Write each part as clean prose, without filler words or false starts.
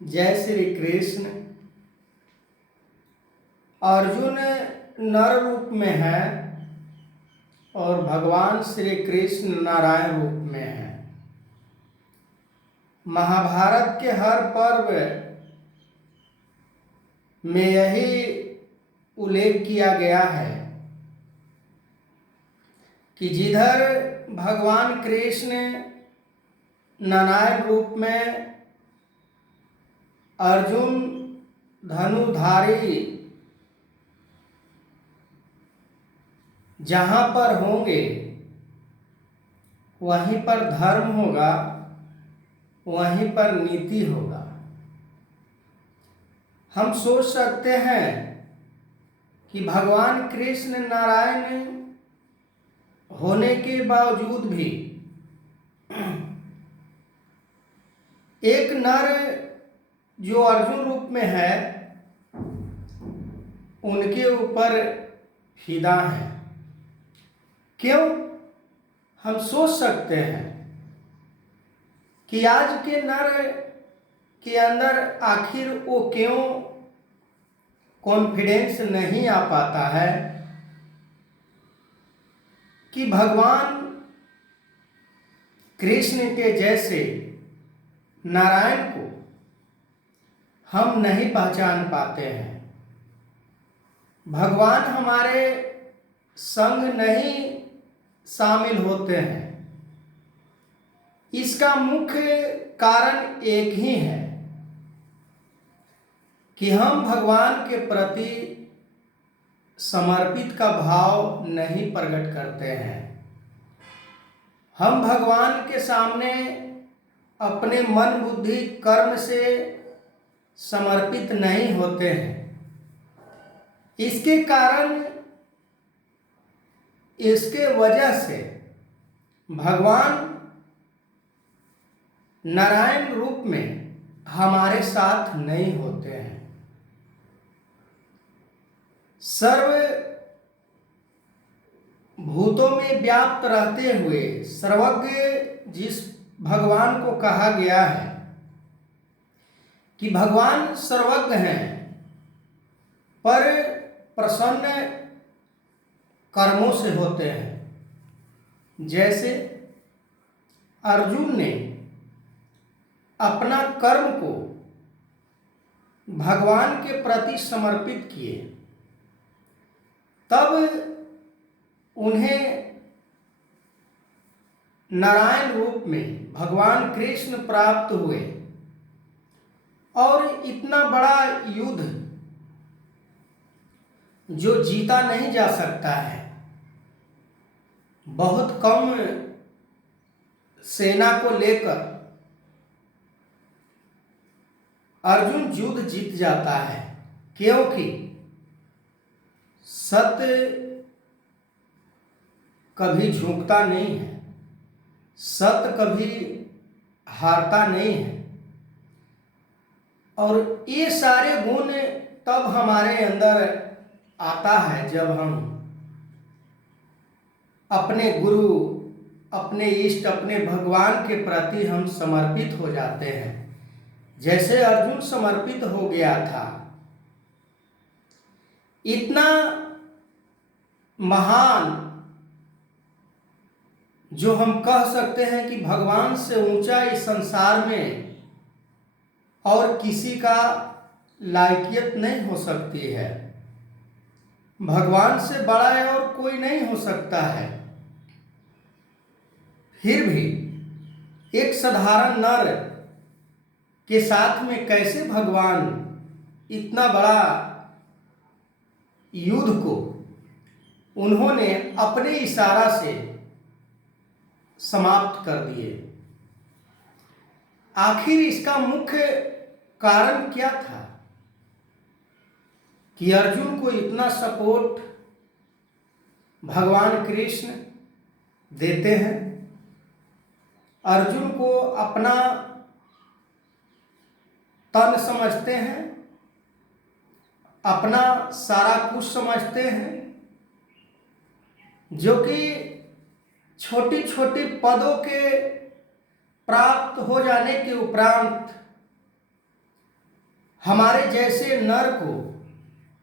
जय श्री कृष्ण। अर्जुन नर रूप में है और भगवान श्री कृष्ण नारायण रूप में है। महाभारत के हर पर्व में यही उल्लेख किया गया है कि जिधर भगवान कृष्ण नारायण रूप में अर्जुन धनुधारी जहाँ पर होंगे वहीं पर धर्म होगा, वहीं पर नीति होगा। हम सोच सकते हैं कि भगवान कृष्ण नारायण होने के बावजूद भी एक नर जो अर्जुन रूप में है उनके ऊपर फिदा है। क्यों? हम सोच सकते हैं कि आज के नर के अंदर आखिर वो क्यों कॉन्फिडेंस नहीं आ पाता है कि भगवान कृष्ण के जैसे नारायण को हम नहीं पहचान पाते हैं। भगवान हमारे संग नहीं शामिल होते हैं। इसका मुख्य कारण एक ही है कि हम भगवान के प्रति समर्पित का भाव नहीं प्रकट करते हैं। हम भगवान के सामने अपने मन बुद्धि कर्म से समर्पित नहीं होते हैं। इसके कारण, इसके वजह से भगवान नारायण रूप में हमारे साथ नहीं होते हैं। सर्व भूतों में व्याप्त रहते हुए सर्वज्ञ जिस भगवान को कहा गया है कि भगवान सर्वज्ञ हैं पर प्रसन्न कर्मों से होते हैं। जैसे अर्जुन ने अपना कर्म को भगवान के प्रति समर्पित किए, तब उन्हें नारायण रूप में भगवान कृष्ण प्राप्त हुए और इतना बड़ा युद्ध जो जीता नहीं जा सकता है, बहुत कम सेना को लेकर अर्जुन युद्ध जीत जाता है। क्योंकि सत्य कभी झुकता नहीं है, सत्य कभी हारता नहीं है। और ये सारे गुण तब हमारे अंदर आता है जब हम अपने गुरु, अपने इष्ट, अपने भगवान के प्रति हम समर्पित हो जाते हैं। जैसे अर्जुन समर्पित हो गया था। इतना महान जो हम कह सकते हैं कि भगवान से ऊंचा इस संसार में और किसी का लायकियत नहीं हो सकती है। भगवान से बड़ा और कोई नहीं हो सकता है। फिर भी एक साधारण नर के साथ में कैसे भगवान इतना बड़ा युद्ध को उन्होंने अपने इशारा से समाप्त कर दिए। आखिर इसका मुख्य कारण क्या था कि अर्जुन को इतना सपोर्ट भगवान कृष्ण देते हैं। अर्जुन को अपना तन समझते हैं, अपना सारा कुछ समझते हैं, जो कि छोटी छोटी पदों के प्राप्त हो जाने के उपरांत हमारे जैसे नर को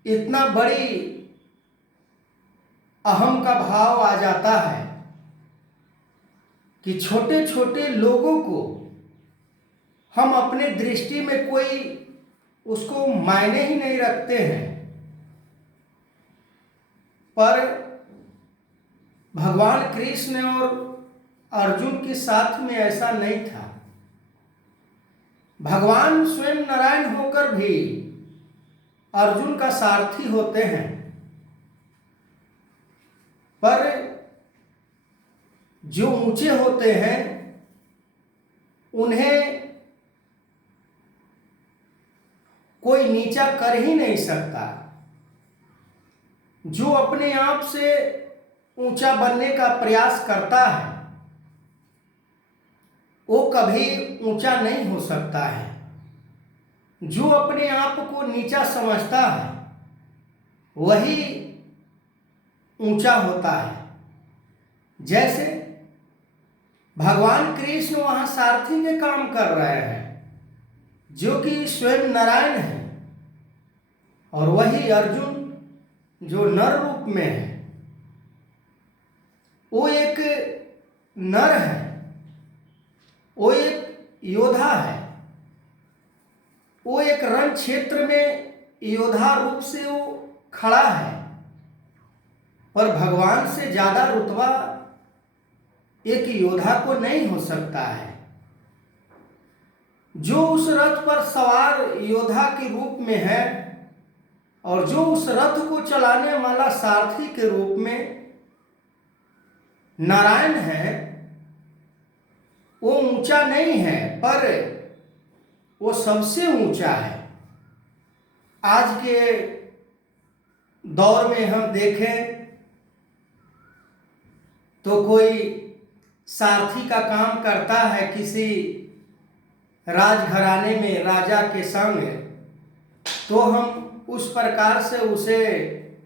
इतना बड़ी अहम का भाव आ जाता है कि छोटे छोटे लोगों को हम अपने दृष्टि में कोई उसको मायने ही नहीं रखते हैं, पर भगवान कृष्ण और अर्जुन के साथ में ऐसा नहीं था। भगवान स्वयं नारायण होकर भी अर्जुन का सारथी होते हैं, पर जो ऊंचे होते हैं उन्हें कोई नीचा कर ही नहीं सकता। जो अपने आप से ऊंचा बनने का प्रयास करता है वो कभी ऊंचा नहीं हो सकता है। जो अपने आप को नीचा समझता है वही ऊंचा होता है। जैसे भगवान कृष्ण वहां सारथी के काम कर रहे हैं जो कि स्वयं नारायण है, और वही अर्जुन जो नर रूप में है वो एक नर है, वो एक योद्धा है, वो एक रण क्षेत्र में योद्धा रूप से वो खड़ा है। पर भगवान से ज्यादा रुतबा एक योद्धा को नहीं हो सकता है। जो उस रथ पर सवार योद्धा के रूप में है और जो उस रथ को चलाने वाला सारथी के रूप में नारायण है, वो ऊंचा नहीं है पर वो सबसे ऊंचा है। आज के दौर में हम देखें तो कोई सारथी का काम करता है किसी राजघराने में राजा के संग, तो हम उस प्रकार से उसे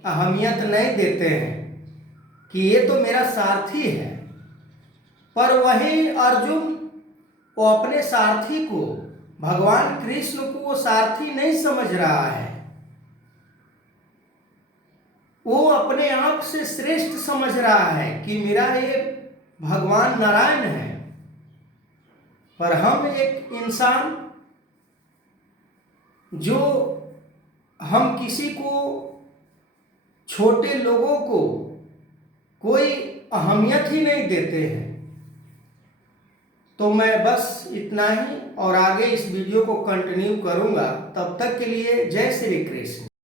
अहमियत नहीं देते हैं कि ये तो मेरा सारथी है। पर वही अर्जुन वो अपने सारथी को, भगवान कृष्ण को वो सारथी नहीं समझ रहा है, वो अपने आप से श्रेष्ठ समझ रहा है कि मेरा ये भगवान नारायण है। पर हम एक इंसान जो हम किसी को, छोटे लोगों को कोई अहमियत ही नहीं देते हैं। तो मैं बस इतना ही और आगे इस वीडियो को कंटिन्यू करूंगा। तब तक के लिए जय श्री कृष्ण।